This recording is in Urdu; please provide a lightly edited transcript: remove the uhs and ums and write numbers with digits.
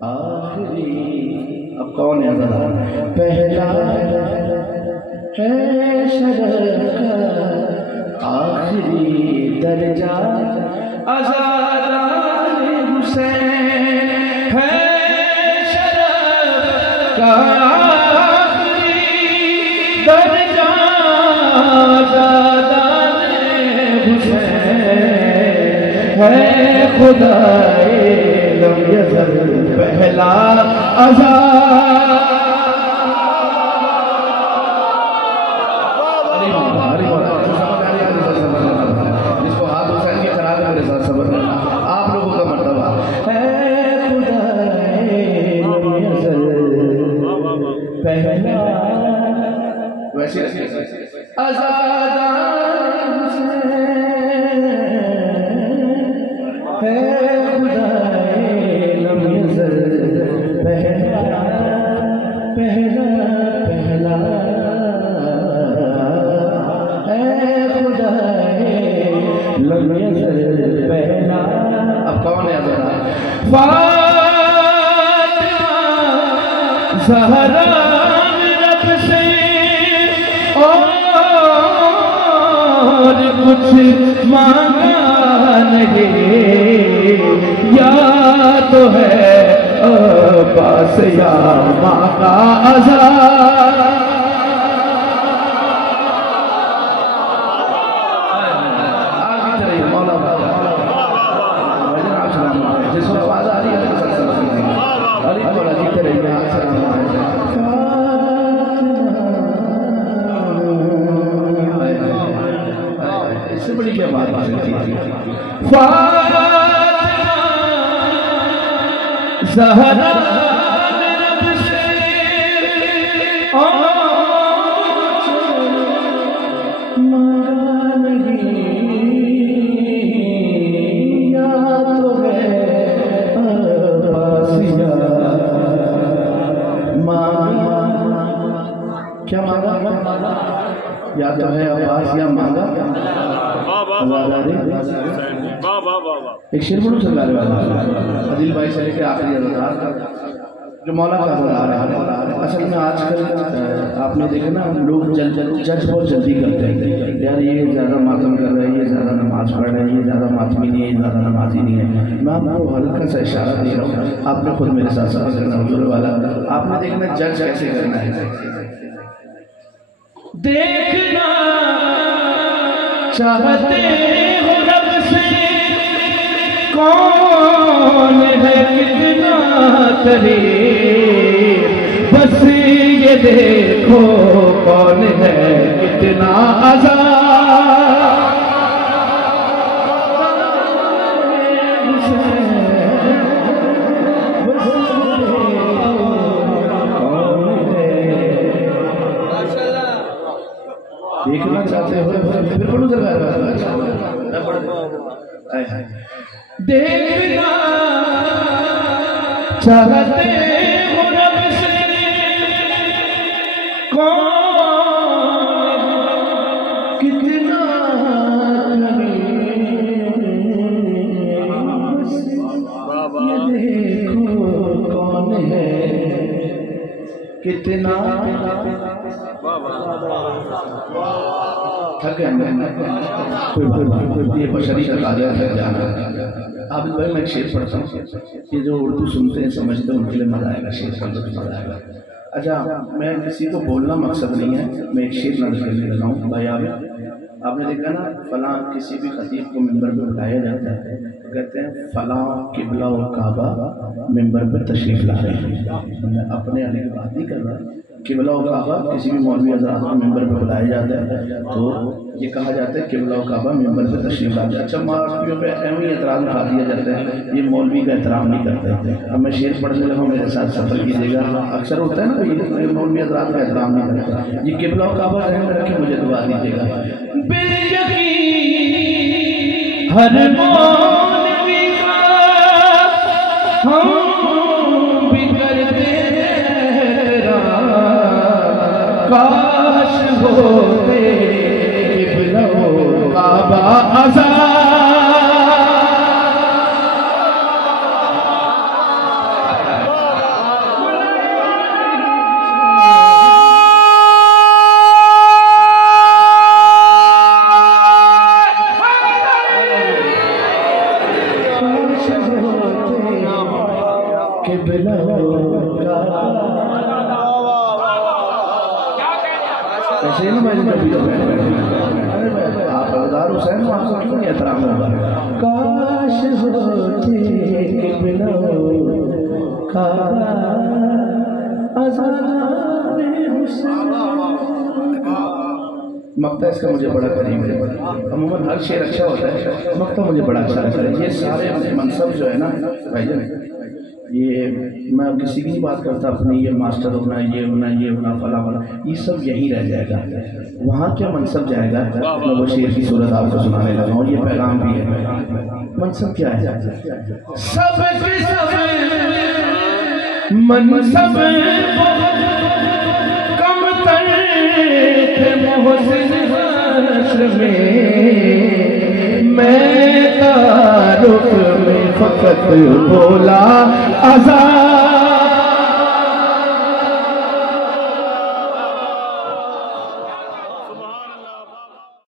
آخری اب کون ہے ذرا پہلا ہے شرف کا آخری درجہ آزادان حسین ہے شرف کا آخری درجہ آزادان حسین ہے خدائے لم یزل پہلا جس کو ہاتھ حسین کی خراب ہے میرے ساتھ صبر کرنا آپ لوگوں کا مرتبہ ہے خدائے لم یزل پہلا ویسے آزادان حسین ہے خدائے لم یزل پہلا پہلا پہلا ہے خدائے لم یزل پہلا اب کون ہے ذرا فاطمہ زہرا رب سے اور کچھ مانگا نہیں یا تو ہے عباس یا ماں کا عذاب جس کو آواز آ رہی ہے اس سے بڑی کیا بات زہرا رب سے مانگا نہیں یا تو ہے عباس یا مانگا کیا مانگا یا تو ہے عباس یا مانگا ایک شیر بڑھو چل رہے والا عدیل بھائی سے لے کے آخری ازدار جو مولا کا بڑھا رہا ہے اصل میں آج کل آپ نے دیکھا نا لوگ جج بہت جلدی کرتے ہیں یار یہ زیادہ ماتم کر رہے ہیں یہ زیادہ نماز پڑھ رہے ہیں یہ زیادہ ماتمی نہیں ہے یہ زیادہ نمازی نہیں ہے میں آپ کو ہلکا سا اشارہ دے رہا ہوں آپ نے خود میرے ساتھ سفر کرنا حضور والا آپ نے دیکھنا جج کیسے کرنا ہے دیکھنا چاہتے ہو رب سے کون ہے کتنا قریب بس یہ دیکھو کون ہے کتنا عذاب دیکھنا چاہتے ہو پھر بڑھو ذرا دیکھنا چاہتے ہو رب سے کون کتنا قریب یہ دیکھو کون ہے کتنا تھک گئے یہ بشری تقاضا ہے جانا آپ بھائی میں ایک شعر پڑھتا ہوں یہ جو اردو سنتے ہیں سمجھتے ہیں ان کے لیے مزہ آئے گا شعر پڑھنے میں مزہ آئے گا اچھا میں کسی کو بولنا مقصد نہیں ہے میں ایک شعر نظر کرنے لگا ہوں بھائی آپ نے دیکھا نا فلاں کسی بھی خطیب کو ممبر پہ بلایا جاتا ہے تو کہتے ہیں فلاں قبلہ و کعبہ ممبر پہ تشریف لا رہے ہیں میں اپنے آنے کی بات نہیں کر رہا قبلہ و کعبہ کسی بھی مولوی حضرات کو ممبر پہ بلایا جاتا ہے تو یہ کہا جاتا ہے قبلہ و کعبہ ممبر پہ تشریف لاتے ہیں اچھا مولویوں پہ اہمی اعتراض اٹھا دیا جاتا ہے یہ مولوی کا احترام نہیں کرتے اب میں شعر پڑھنے لگا ہوں میرے ساتھ سفر کیجیے گا اکثر ہوتا ہے نا یہ مولوی حضرات کا احترام نہیں کرتا یہ قبلہ و کعبہ ذہن میں رکھے مجھے دعا دیجیے گا ہر مولوی کا ہم بھی کرتے کاش ہوتے قبلہ و کعبہ آزاد قبلہ کا ایسے نا میں نے کبھی تو آپ اقدار حسین آپ کو کیوں نہیں احترام ہوگا کاش ہوتے قبلہ کا آزادار حسین مقطع اس کا مجھے بڑا قریب ہے عموماً ہر شعر اچھا ہوتا ہے مقطع مجھے بڑا اچھا لگتا ہے یہ سارے منصب جو ہے نا بھائی جان یہ میں کسی کی نہیں بات کرتا اپنی یہ ماسٹر ہونا یہ ہونا یہ ہونا فلاں ہونا یہ سب یہی رہ جائے گا وہاں کیا منصب جائے گا میں وہ شعر کی صورت آپ کو سنانے لگا ہوں یہ پیغام بھی ہے منصب کیا ہے سب کے سب منصب کم تر تھے محسن حشر میں تعارف میں فقط بولا آزاد